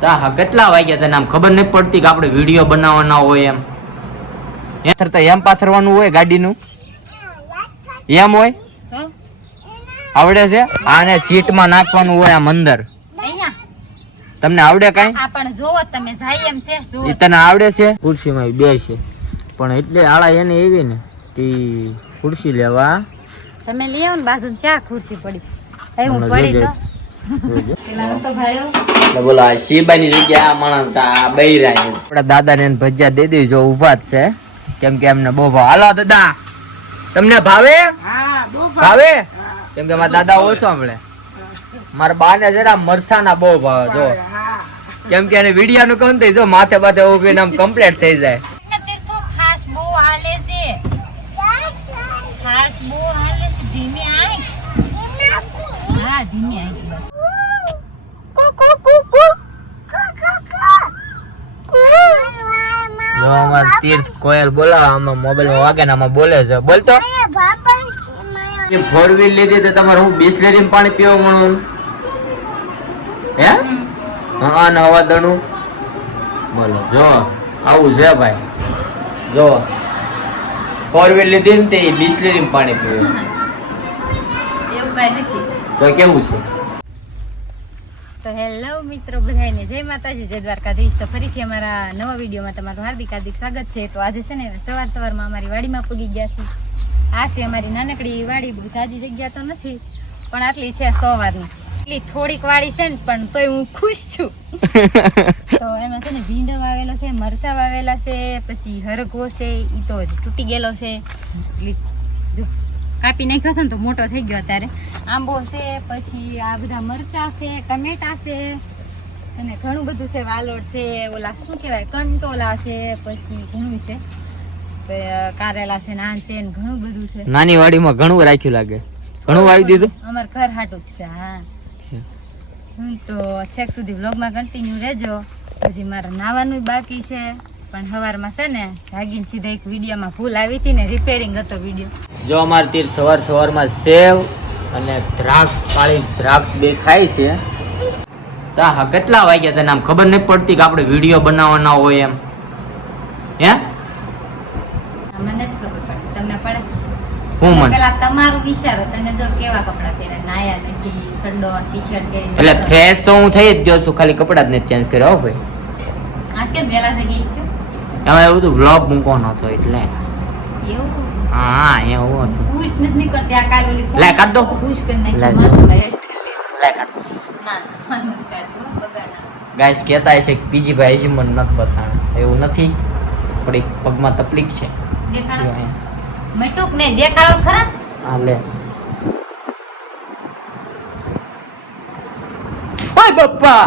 તા હા કેટલા વાગ્યા તને આમ ખબર નહીં પડતી કે આપણે વીડિયો બનાવવાના હોય એમ? થતા એમ પાથરવાનું હોય ગાડીનું? એમ હોય? આવડે છે? આને સીટમાં નાખવાનું હોય આમ અંદર. તમને આવડે કઈ? પણ જોવો તમે જાય એમ છે એ તને આવડે છે? ખુરશીમાં બે છે પણ એટલે આળા એને એવી ને કે ખુરશી લેવા. તમે લેવો ને બાજુ ચા ખુરશી પડી? હું પડી તો બોલો શીબાની જગ્યા માણસ આ બૈરા છે. આપણા દાદાને એને ભજીયા દે દેજો ઊભા જ છે. કેમ કે એમને બહુ ભાવ. હાલો દાદા. તમને ભાવે? ભાવે. કેમ કે મારા દાદા ઓછો સાંભળે. મારા બાને જરા મરસાના બહુ ભાવે જો. કેમ કે એને વિડિયાનું કહું ને તો જો માથે માથે ઊભીને આમ કમ્પ્લીટ થઈ જાય. ખાસ બહુ હાલે છે. ખાસ બહુ હાલે છે. ધીમે આય. હા ધીમે તીર્થ કોયલ બોલાવે આમાં મોબાઈલમાં વાગે ને આમાં બોલે છે. બોલતો ફોર વ્હીલ લીધી તો તમારે હું બિસ્લેરી પાણી પીવા મળવાનું? હે? હા ને હવા દણું. બોલો જો આવું છે ભાઈ. જો ફોર વ્હીલ લીધી ને તે બિસ્લેરી પાણી પીવું. એવું કઈ નથી. તો કેવું છે? તો હેલો મિત્રો બધાને જય માતાજી, જય દ્વારકાધીશ. તો ફરીથી અમારા નવા વિડીયોમાં તમારું હાર્દિક હાર્દિક સ્વાગત છે. તો આજે છે ને, સવાર સવારમાં અમારી વાડીમાં પૂગી ગયા છે. આ છે અમારી નાનકડી વાડી, બહુ જાજી જગ્યા તો નથી, પણ આટલી છે સવારની. એટલી થોડીક વાડી છે ને, પણ તોય હું ખુશ છું. તો એમાં છે ને, ભીંડો વાવેલો છે, મરચા વાવેલા છે, પછી હરઘો છે એ તો તૂટી ગયેલો છે. એટલી જો કાપી નાખ્યો ને તો મોટો થઈ ગયો અત્યારે. આંબો છે પછી આ બધા મરચા છે ટમેટા છે અને ઘણું બધું છે વાલોડ છે ઓલા શું કહેવાય કંટોલા છે પછી ઘણું છે કારેલા છે નાન છે ઘણું બધું છે. નાની વાડીમાં ઘણું રાખ્યું લાગે. ઘણું વાવી દીધું? અમાર ઘર હાટું જ છે હા. હું તો છેક સુધી વ્લોગમાં કન્ટિન્યુ રહેજો. હજી મારે નાવાનું બાકી છે પણ સવારમાં છે ને જાગીને સીધા એક વિડીયોમાં ભૂલ આવી હતી ને રિપેરિંગ હતો વીડિયો. જો અમારે તીર સવાર સવારમાં સેવ અને દ્રાક્ષ કાળી દ્રાક્ષ દેખાય છે. તા કેટલા વાગ્યા તને આમ ખબર નહીં પડતી કે આપણે વીડિયો બનાવવાના હોય એમ. હે? મને ખબર પડે તમને હું મને? પેલા તમારું વિચારો તમે જો કેવા કપડા પહેર્યા? નાયા નથી સડો ટી શર્ટ પહેરી એટલે ફ્રેશ તો હું થઈ જ ગયો છું ખાલી કપડા જ નથી ચેન્જ કર્યા હો ભાઈ. આજ કેમ વેલા છે ગઈ એમાં એવું બધું વ્લોગ મૂકવાનો હતો એટલે. એવું? હા એવું હતું ખુશ નથી કરતી આ કાલ ઓલી લે, કાઢ દો. ખુશ કરી નાખી લે, કરી લીધું. લાય કાઢ. ના ના મને કાઢવું બગાના ગાઈસ કહેતા હશે કે બીજી ભાઈ હજી મને નથી બતાવે એવું નથી. થોડીક પગમાં તકલીફ છે. જો દેખાડો મેટુક ને દેખાડો ખરા. હા લે. ઓય બપ્પા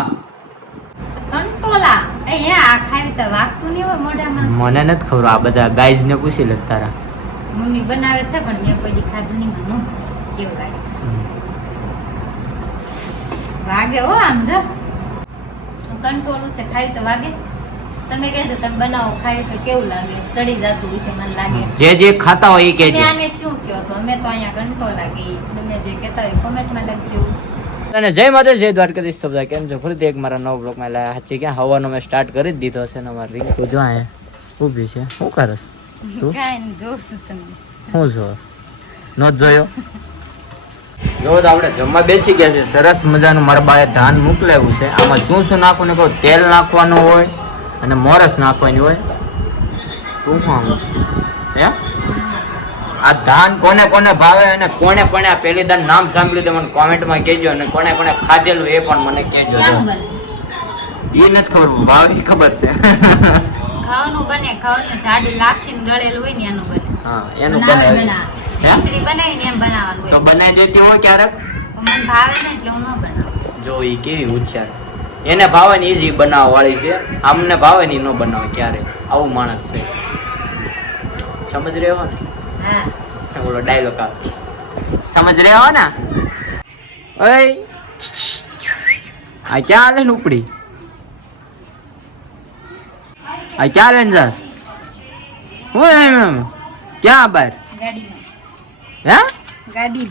કંટોલા. એ આ ખાઈ તો વાગતું નહીં હોય મોઢામાં. મને નથી ખબર આ બધા ગાઈઝ ને પૂછી લે તારા. મમ્મી બનાવે છે પણ મેં કોઈ દી ખાધું નહીં મને કેવું લાગે? વાગે હો આમ જો. કંટ્રોલ છે ખાઈ તો વાગે. તમે કહેજો તમે બનાવો ખાઈ તો કેવું લાગે? ચડી જતું હશે મને લાગે. જે જે ખાતા હોય એ કહેજો. આને શું કહો છો? અમે તો અહીંયા કંટોલા લાગે તમે જે કહેતા હોય કોમેન્ટમાં લખજો. અને જય માતા જય દ્વારકાધીશ તો બધા. કેમ છો? ફરીથી એક મારા નવ બ્લોકમાં લાયા. હાચી ક્યાં? હવાનો મેં સ્ટાર્ટ કરી જ દીધો છે ને અમારી રિંકુ જો અહીંયા. ઊભી છે. શું કરસ? તું? શું જોસ નો જોયો? જો તો આપણે જમવા બેસી ગયા છે સરસ મજાનું મારા બાએ ધાન મોકલાવ્યું છે. આમાં શું શું નાખવું ને કહું તેલ નાખવાનું હોય અને મોરસ નાખવાની હોય. તું શું હે? આ ધાન કોને કોને ભાવે અને કોને કોને આ પહેલી દાન નામ સાંભળ્યું તો મને કોમેન્ટમાં કહેજો અને કોને કોને ખાધેલું એ પણ મને કહેજો. એ નથી ખબર ભાવ એ ખબર છે. ખાવાનું બને ઘઉંનું જાડું લાપસી ગળેલું હોય ને એનું બને. હા એનું બને? ખીચડી બનાવીને એમ બનાવવાનું તો બનાવી દેતી હોય ક્યારેક? મને ભાવે ને એટલે હું ન બનાવું. જો એ કેવી હોશિયાર. એને ભાવે ને ઈઝી બનાવવા વાળી છે. આમને ભાવે ને ન બનાવે ક્યારે. આવું માણસ છે. સમજ રહ્યો ને? હા. બોલો ડાયલોગ આવે. સમજ રહ્યો ને? ઓય આ ક્યાં હાલે ઉપડી? આ ક્યાં હું એમ એમ? ક્યાં બાર? ગાડીમાં. હે? ગાડી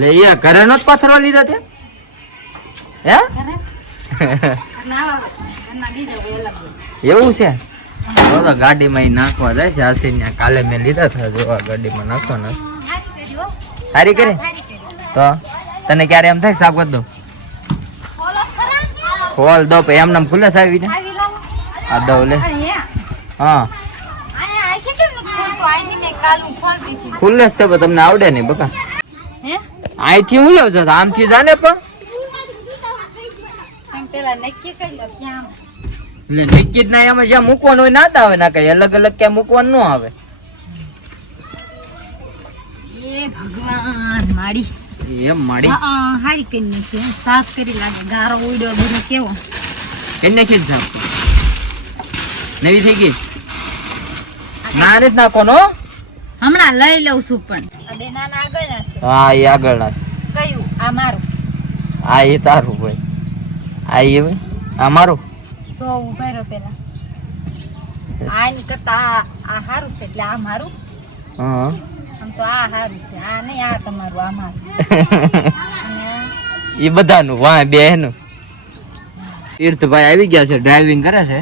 લે એ ઘરે નો જ પથરો લીધો તે? હે? એવું છે? તો ગાડીમાં નાખવા જાય છે. આસીને કાલે મેં લીધા હતા. જોવા ગાડીમાં નાખવાના. હારી સારી કરી? તો તને ક્યારે એમ થાય સાફ કરી દો ખોલ દો પછી એમને ખુલ્લે આવી લાવો આ દઉં લે અરે હે. છે ખુલ્લે જ પણ તમને આવડે નહીં બકા. અહીંથી હું લઉં છું? આમથી જાને પણ. પેલા નક્કી કરી લો ક્યાં. એટલે નિશ્ચિત ના એમાં જ્યાં મૂકવાનું હોય ના આવે ના કઈ. અલગ અલગ ક્યાં મૂકવાનું ન આવે. એ ભગવાન માડી. એમ માડી? હારી કરી નાખી સાફ કરી લાગે. ગારો ઉડ્યો બધો કેવો? એને નાખી જ સાફ. નવી થઈ ગઈ? ના નથી નાખવાનો હમણાં લઈ લઉં છું પણ. આ બે નાના આગળ ના છે. હા એ આગળના છે. કયું? આ મારું. આ એ તારું ભાઈ આ એ ભાઈ આ મારું? તો ઊભા રહ્યો પેલા આની કરતા આ આ હારું છે એટલે આ મારું. હા. આમ તો આ હારું છે. આ નહીં આ તમારું આ મારું. એ બધાનું વાહ બે એનું તીર્થભાઈ આવી ગયા છે ડ્રાઇવિંગ કરે છે.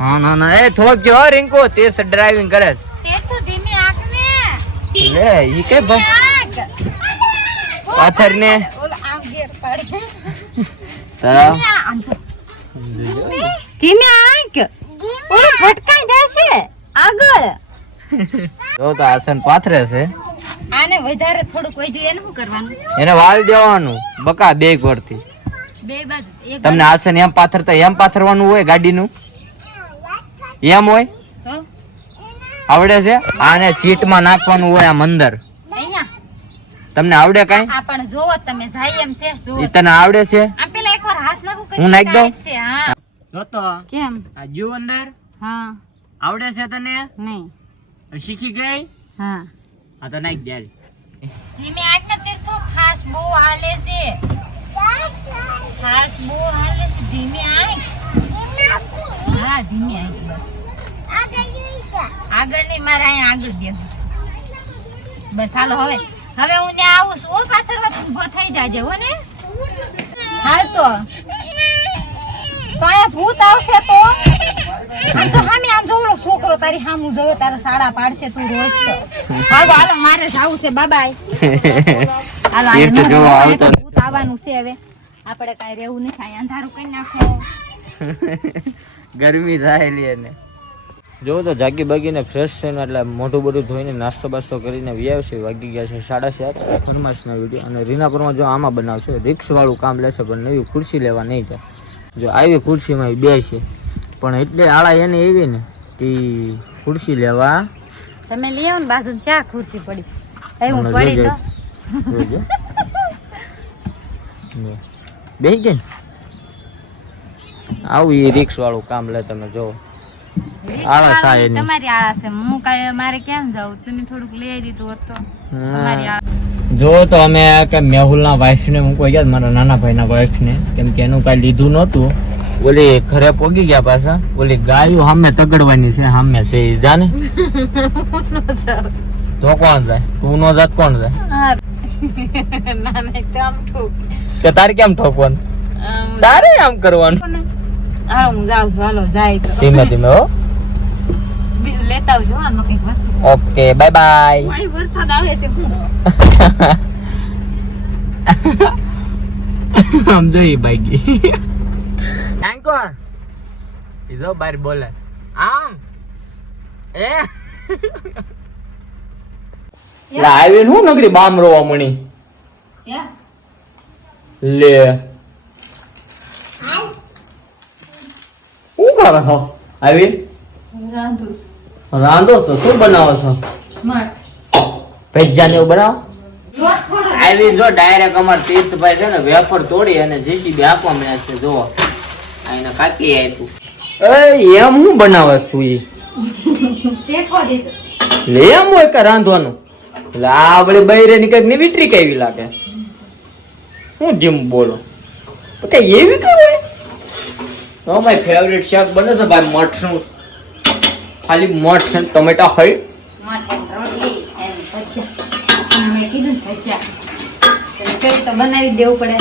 હા ના ના. એ થોડોક જો રિંકો તે ડ્રાઇવિંગ કરે તે તો ધીમી આંખ ને. લે ઈ કઈ ભાઈ આંખ. પાથરને. ઓલો આમ ઘેર પાડી. તો. ધીમી આંખ? ઓલો ભટકાઈ જશે. આગળ. જો તો આસન પાથરે છે. આને વધારે થોડુંક વધ્યું એને શું કરવાનું? એને વાળ દેવાનું બકા બે પરથી બે બાજુ તમને આસન એમ પાથરતા એમ પાથરવાનું હોય ગાડીનું? એમ હોય? આવડે છે? આને સીટમાં નાખવાનું હોય આમ અંદર. તમને આવડે કાંઈ? આ પણ જોવો તમે જાય એમ છે જોવો. તને આવડે છે? આ પેલા એકવાર હાથ નાખું કરી હું નાખી દઉં? છે હા. જોતો કેમ? આ જુ અંદર? હા. આવડે છે તને? નહીં. શીખી ગઈ? હા. આ તો નાખી દે. હાલ. ધીમે આંખ તીર્થો ખાસ બહુ હાલે છે. ખાસ બહુ હાલે છે. ધીમે આંખ હા ધીમે આગળ નહીં મારે અહીંયા આગળ દે બસ હાલો હવે હવે હું ત્યાં આવું છું ઓ ઊભો થઈ જાજે હો ને? હાલ તો. તો ભૂત આવશે તો? આમ તો આમ જોવો છોકરો તારી સામું જોવે તારા સાડા પાડશે તું રોજ તો. હાલો હાલો મારે જાવું છે બાબાય હાલો ન ભૂત આવવાનું છે હવે. આપણે કાંઈ રહેવું નથી અંધારું કરી નાખો. ગરમી થાય લી એને. જો તો જાગી બાગીને ફ્રેશ થઈને એટલે મોઢું બધું ધોઈને નાસ્તો બાસ્તો કરીને છે વાગી ગયા છે સાડા સાત. ફરમાશના વીડિયો અને રીનાપુરમાં જો આમાં બનાવશે રિક્સવાળું કામ લેશે પણ નવી ખુરશી લેવા નહીં જાય. જો આવી ખુરશીમાં બે બેસે પણ એટલે આળા એને એવી ને કે ખુરશી લેવા તમે લઈ આવો ને બાજુ શા ખુરશી પડી હું પડી તો. બેસી ગઈ ને? આવું એ રિક્સ વાળું કામ લે તમે જો. આળસ આવે એની. તમારી આળા છે હું કાંઈ મારે કેમ જાઉં તમે થોડુંક લઈ દીધું હોત તો. તમારી જો તો અમે કે મેહુલના વાઈફને મૂકવા ગયા મારા નાના ભાઈના વાઈફને કેમ કે એનું કાંઈ લીધું નહોતું. ઓલી ઘરે પોગી ગયા પાછા. ઓલી ગાયું સામે તગડવાની છે સામે છે જાને? તો કોણ જાય? તું નો જાત કોણ જાય? ના ના તો ઠોક. કે તારે કેમ ઠોકવાનું? તારે આમ કરવાનું? હાલો હું જાઉં છું. હાલો જાય તો. ધીમે ધીમે હો. બીજું લેતા આવજો આમાં કંઈક વસ્તુ. Okay bye bye. વાળી વરસાદ આવે છે હું. આમ જોઈ બાગી એન્કોર ઈજો બાર બોલે. આમ. એ. લા આવી હું નગરી બામ રોવા મણી? લે. હું? છો આવી? રાંધો છો. શું બનાવો છો? ભેજા ને એવું બનાવો? આવી જો ડાયરેક્ટ અમાર તીર્થભાઈ છે ને વેફર તોડી અને જીસીબી આપવા મળ્યા છે જો આઈને કાકી આપ્યું. એ એમ હું બનાવે તું ઈ? ટેકો દીધો લે એમ હોય કે રાંધવાનું? એટલે આ આપડે બૈરે ની કંઈક નવી ટ્રીક આવી લાગે? હું જેમ બોલો. કઈ એવી તો તો મારી ફેવરેટ શાક બને છે ભાઈ મઠનું? ખાલી મઠ અને ટમેટા હોય? ને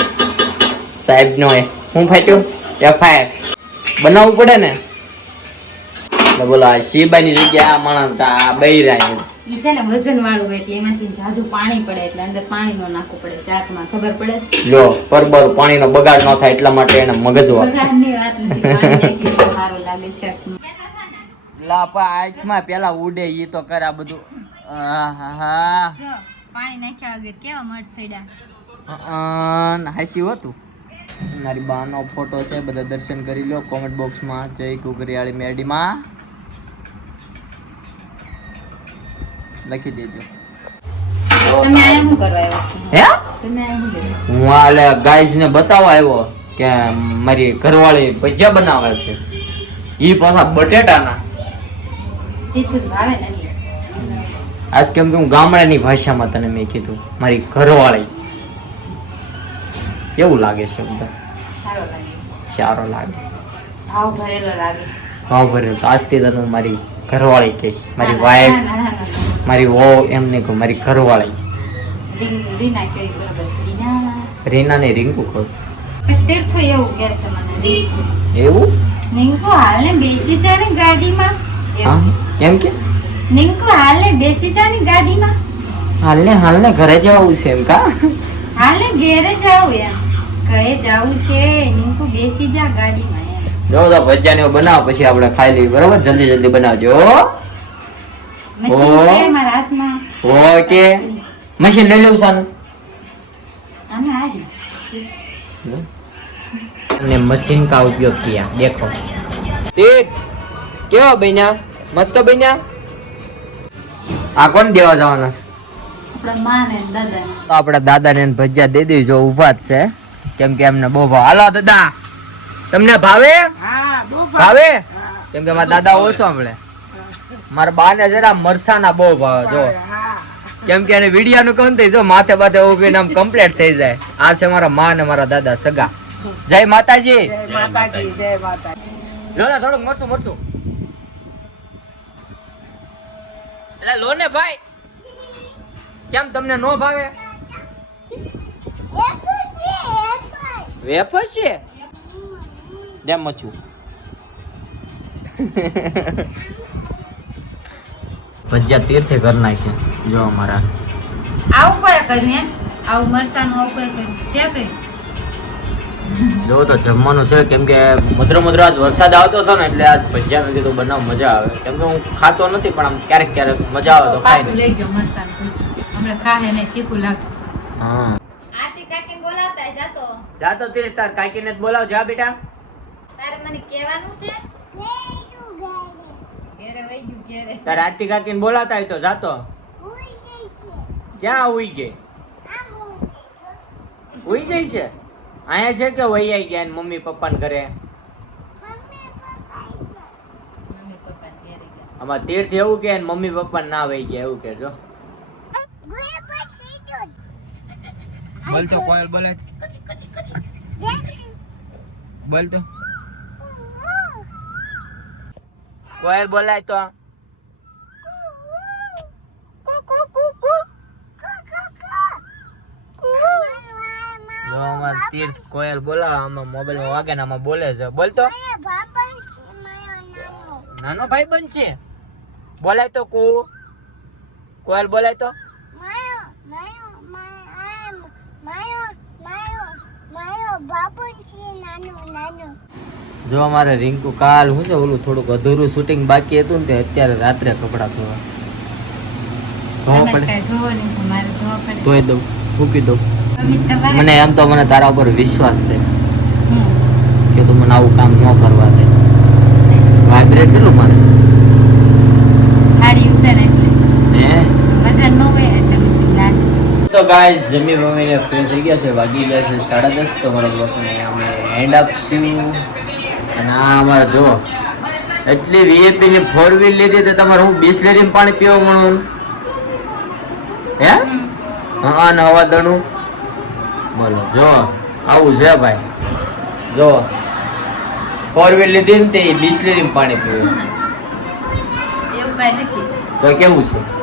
સાહેબ નો હું ફાટ્યો? એફઆઈઆર. બનાવવું પડે ને? બોલો આ જગ્યા આ માણસ આ બૈરા ઈ છે ને વજન વાળું હોય એટલે એમાંથી જાજુ પાણી પડે એટલે અંદર પાણી નો નાખવું પડે શાકમાં ખબર પડે? જો પરબર પાણીનો બગાડ ન થાય એટલા માટે એને મગજ. બગાડની વાત નથી પાણી સારું લાગે શાકમાં. લાપા આંખમાં પેલા ઉડે ઈ તો કરા બધું. આહાહા. જો પાણી નાખ્યા વગર કેવા મઠ સડ્યા? અન, હાસી હતું? મારી બાનો ફોટો છે બધા દર્શન કરી લો કોમેન્ટ બોક્સમાં જય કુકરિયાળી મેડીમાં લખી દેજો. તમે આયા શું કરવા આવ્યો છો? હે? તમે આયા શું હું આલે ગાઈઝ ને બતાવવા આવ્યો કે મારી ઘરવાળી ભજીયા બનાવે છે. ઈ પાછા બટેટાના. આજ કેમ કે હું ગામડાની ભાષામાં તને મેં કીધું મારી ઘરવાળી. કેવું લાગે છે બધા? સારો લાગે ભાવ ભરેલો લાગે. ભાવ ભરેલો. આજથી તને મારી ઘરવાળી કહીશ મારી વાઈફ. મારી વો એમ નહીં કહું મારી ઘરવાળી. રીના ને રિંકુ કહું એવું? બેસી જા ને ગાડીમાં. હા? કે? નિંકુ હાલને બેસી જા ને ગાડીમાં. હાલને હાલને ઘરે જવું છે એમ કા? હાલને ઘરે જાવું એમ. ઘરે જાવું છે નિંકુ બેસી જા ગાડીમાં એમ. જો તો ભજીયા ને એવું બનાવો પછી આપણે ખાઈ લઈએ. બરાબર? જલ્દી જલ્દી બનાવજો ઓકે મશીન લઈ લેવું સાનું? અને મશીન કા ઉપયોગ કિયા? દેખો. તે કેવો બન્યા? મસ્ત તો બન્યા? આ કોણ દેવા જવાના? તો આપણા દાદા ને ભજીયા દે દેજો ઊભા જ છે. કેમ કે એમને બહુ ભાવ. હાલો દાદા. તમને ભાવે? ભાવે. કેમ કે મારા દાદા ઓછો સાંભળે. મારા બાને જરા મરસાના બહુ ભાવે જો. કેમ કે એને વિડિયાનું ને તો જો માથે બાથે ઊભી નામ કમ્પ્લીટ થઈ જાય. આ છે મારા મા ને મારા દાદા સગા. જય માતાજી. લો ને થોડુંક મરસું મરસું. એટલે લો ને ભાઈ કેમ તમને નો ભાવે? વેફર છે? દેમ મચું ભજીયા તીર્થે કર નાખ્યા. જો અમારા. આવું કોઈ કર્યું એમ આવું મરસાનું આવું કોઈ કર્યું ત્યાં કર્યું જો તો જમવાનું છે કેમ કે મધરો મધરો આજ વરસાદ આવતો હતો ને એટલે આજ ભજીયા મેં કીધું બનાવ મજા આવે. કેમ કે હું ખાતો નથી પણ આમ ક્યારેક ક્યારેક મજા આવે તો ખાઈ લઈ ગયો મરસાનું હમણાં ખાહે ને તીખું લાગશે. હા. બોલાવતા જાતો. જાતો તીર્થ તાર કાકીને બોલાવ જા બેટા. તારે મને કહેવાનું છે? તાર આરતી કાકીને બોલાતા હોય તો જાતો. ક્યાં ઉઈ ગઈ? ઉઈ ગઈ છે. અહીંયા છે કે વહી આવી ગયા મમ્મી પપ્પાને ઘરે? પપ્પા ને ગયા. આમાં તીર્થ એવું કે મમ્મી પપ્પા ના વહી ગયા એવું કે જો બોલ તો કોયલ બોલે બોલ તો. કોયલ બોલાય તો. તીર્થ કોયલ બોલાવે, આમાં મોબાઈલમાં વાગે આમાં બોલે છે. બોલ તો. નાનો ભાઈ બનશે બોલાય તો કુ. કોયલ બોલાય તો. જો અમારે રિંકુ કાલ હું છે ઓલું થોડુંક અધૂરું શૂટિંગ બાકી હતું ને તે અત્યારે રાત્રે કપડા ધોવાશે ધોવા પડે? ધોઈ દઉં મૂકી દઉં. મને એમ તો મને તારા ઉપર વિશ્વાસ છે. કે તું મને આવું કામ ન કરવા દે. વાઇબ્રેટ કેટલું મારે? સારી છે ને એટલે. હે? વજન નો હોય ને એટલે મશીન લાગે તો ગાઈસ જમી બમીને ફ્રી થઈ ગયા છે વાગી ગયા છે સાડા દસ તો મારા બ્લોગને અમે હેન્ડ આપશું. અને આ અમારે જો એટલી વીએપી ની ફોર વ્હીલ લીધી તો તમારે હું બિસ્લેરી પાણી પીવા મળું? હે? હા ને હવા દણું. બોલો જો આવું છે ભાઈ. જો ફોર વ્હીલ લીધી ને તે બિસ્લેરી પાણી પીવું. તો કેવું છે?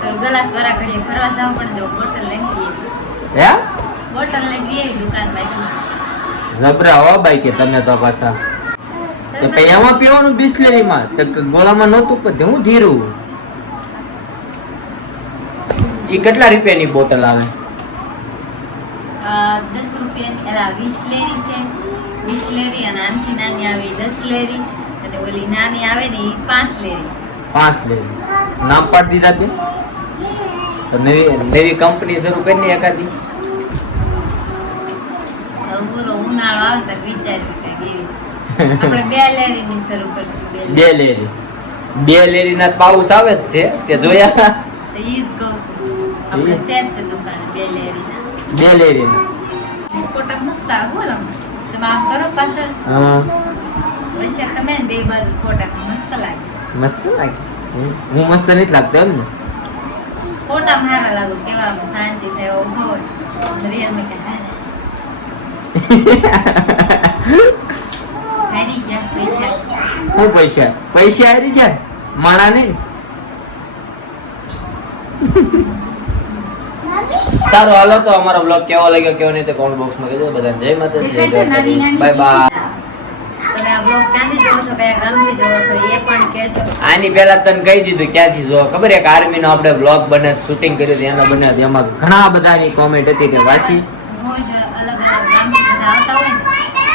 ગલાસ વાળા ઘડીએ ફરવા જવું પડે તો બોટલ લઈને જઈએ હે? બોટલ લઈને જઈએ દુકાન બાજુ જબરા હો બાઈ તમે તો પાછા. પીવાનું બિસ્લેરીમાં? તો ગોળામાં નહોતું પણ હું ધીરું? એ કેટલા રૂપિયાની બોટલ આવે? દસ રૂપિયાની એલા વીસ લેરી છે. વીસ લેરી અને આનથી નાની આવે દસ લેરી. અને ઓલી નાની આવે ને એ પાંચ લેરી. પાંચ લેરી. નામ પાડી દીધા તે તો નવી નવી કંપની શરૂ કરીને એકાદી. ઉનાળો આવતા વિચાર્યું બે લેરીની શરૂ કરશું બે લેરી. બે લેરીના પાઉસ આવે જ છે તે જોયા? તો ઈ જ કહું છું. આપણે દુકાન બે લેરીના. બે લેરી ફોટા મસ્ત આવે બોલો. તમે આમ કરો પાછળ. હા. વચ્ચે તમે બે બાજુ ફોટા મસ્ત લાગે. મસ્ત લાગે. હું મસ્ત નથી લાગતો એમ ને. ફોટા મારા લાગો કેવા શાંતિ થાય હોય. રિયલ મે કે હારી ગયા પૈસા. હું પૈસા? પૈસા હારી ગયા? માણા નહીં? સારું હાલો તો અમારો બ્લોગ કેવો લાગ્યો કેવો નહીં તો કોમેન્ટ બોક્સમાં કહેજો. બધાને જય માતાજી બાય બાય. તમે આ બ્લોગ ક્યાંથી જોવો છો? કયા ગામથી જોવો છો? એ પણ કહેજો. આની પહેલા તને કહી દીધું ક્યાંથી જો ખબર એક આર્મી નો આપણે બ્લોગ બને શૂટિંગ કર્યું હતું એનો બન્યો એમાં ઘણા બધાની કોમેન્ટ હતી કે વાસી. બધા ને.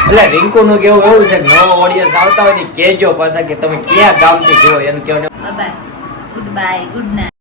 એટલે રિંકુ નું કેવું એવું છે નવો ઓડિયન્સ આવતા હોય ને કેજો પાછા કે તમે કયા ગામથી જોવો? કહેવાનું bye good bye good night